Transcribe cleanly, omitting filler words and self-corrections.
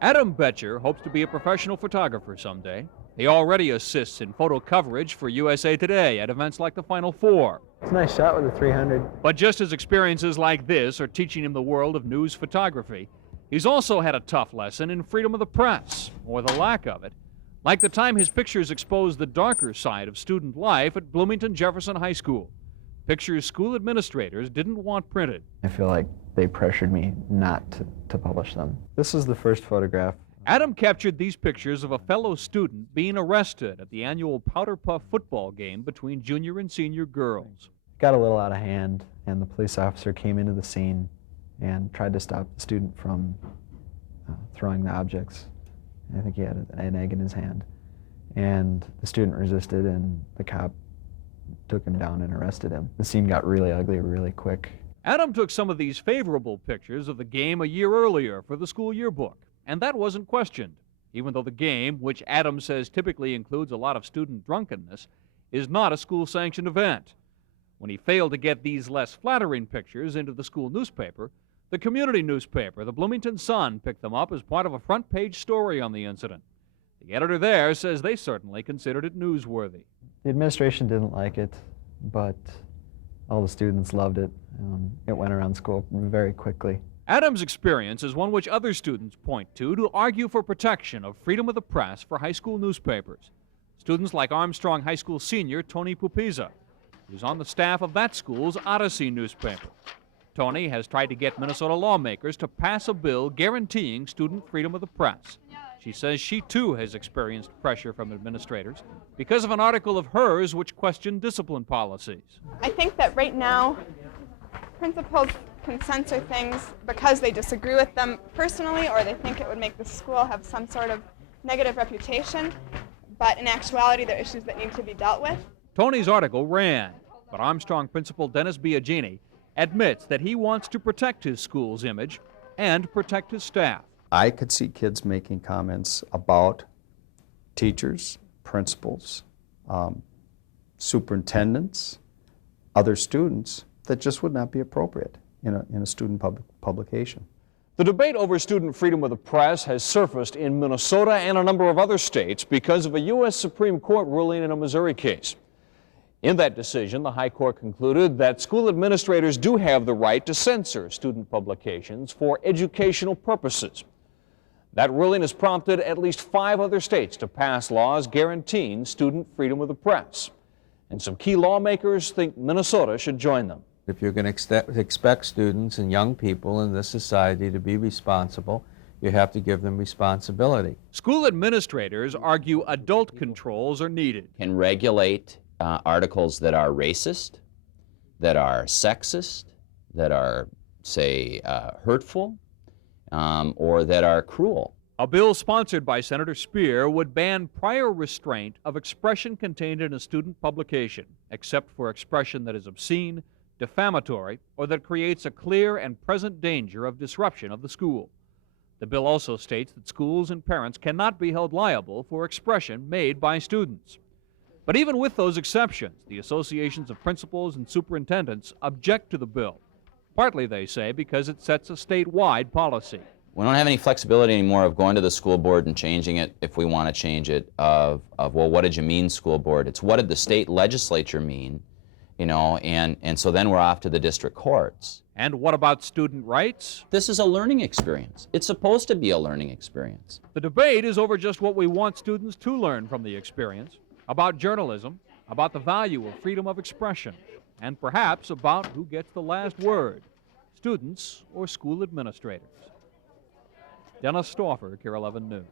Adam Bettcher hopes to be a professional photographer someday. He already assists in photo coverage for USA Today at events like the Final Four. It's a nice shot with a 300. But just as experiences like this are teaching him the world of news photography, he's also had a tough lesson in freedom of the press, or the lack of it, like the time his pictures exposed the darker side of student life at Bloomington Jefferson High School. Pictures school administrators didn't want printed. I feel like they pressured me not to publish them. This is the first photograph. Adam captured these pictures of a fellow student being arrested at the annual Powder Puff football game between junior and senior girls. Got a little out of hand, and the police officer came into the scene and tried to stop the student from throwing the objects. I think he had an egg in his hand. And the student resisted, and the cop took him down and arrested him. The scene got really ugly really quick. Adam took some of these favorable pictures of the game a year earlier for the school yearbook, and that wasn't questioned, even though the game, which Adam says typically includes a lot of student drunkenness, is not a school-sanctioned event. When he failed to get these less flattering pictures into the school newspaper, the community newspaper, the Bloomington Sun, picked them up as part of a front-page story on the incident. The editor there says they certainly considered it newsworthy. The administration didn't like it, but all the students loved it. It went around school very quickly. Adam's experience is one which other students point to argue for protection of freedom of the press for high school newspapers. Students like Armstrong High School senior Tony Pupiza, who's on the staff of that school's Odyssey newspaper. Tony has tried to get Minnesota lawmakers to pass a bill guaranteeing student freedom of the press. She says she too has experienced pressure from administrators because of an article of hers which questioned discipline policies. I think that right now, principals can censor things because they disagree with them personally, or they think it would make the school have some sort of negative reputation, but in actuality, they're issues that need to be dealt with. Tony's article ran, but Armstrong principal Dennis Biagini admits that he wants to protect his school's image and protect his staff. I could see kids making comments about teachers, principals, superintendents, other students that just would not be appropriate in a student publication. The debate over student freedom of the press has surfaced in Minnesota and a number of other states because of a U.S. Supreme Court ruling in a Missouri case. In that decision, the High Court concluded that school administrators do have the right to censor student publications for educational purposes. That ruling has prompted at least 5 other states to pass laws guaranteeing student freedom of the press. And some key lawmakers think Minnesota should join them. If you're going to expect students and young people in this society to be responsible, you have to give them responsibility. School administrators argue adult controls are needed. Can regulate articles that are racist, that are sexist, that are, say, hurtful, or that are cruel. A bill sponsored by Senator Speer would ban prior restraint of expression contained in a student publication, except for expression that is obscene, defamatory, or that creates a clear and present danger of disruption of the school. The bill also states that schools and parents cannot be held liable for expression made by students. But even with those exceptions, the associations of principals and superintendents object to the bill. Partly, they say, because it sets a statewide policy. We don't have any flexibility anymore of going to the school board and changing it if we want to change it, well, what did you mean, school board? It's what did the state legislature mean, you know, and so then we're off to the district courts. And what about student rights? This is a learning experience. It's supposed to be a learning experience. The debate is over just what we want students to learn from the experience, about journalism, about the value of freedom of expression, and perhaps about who gets the last word, students or school administrators. Dennis Stauffer, KARE 11 News.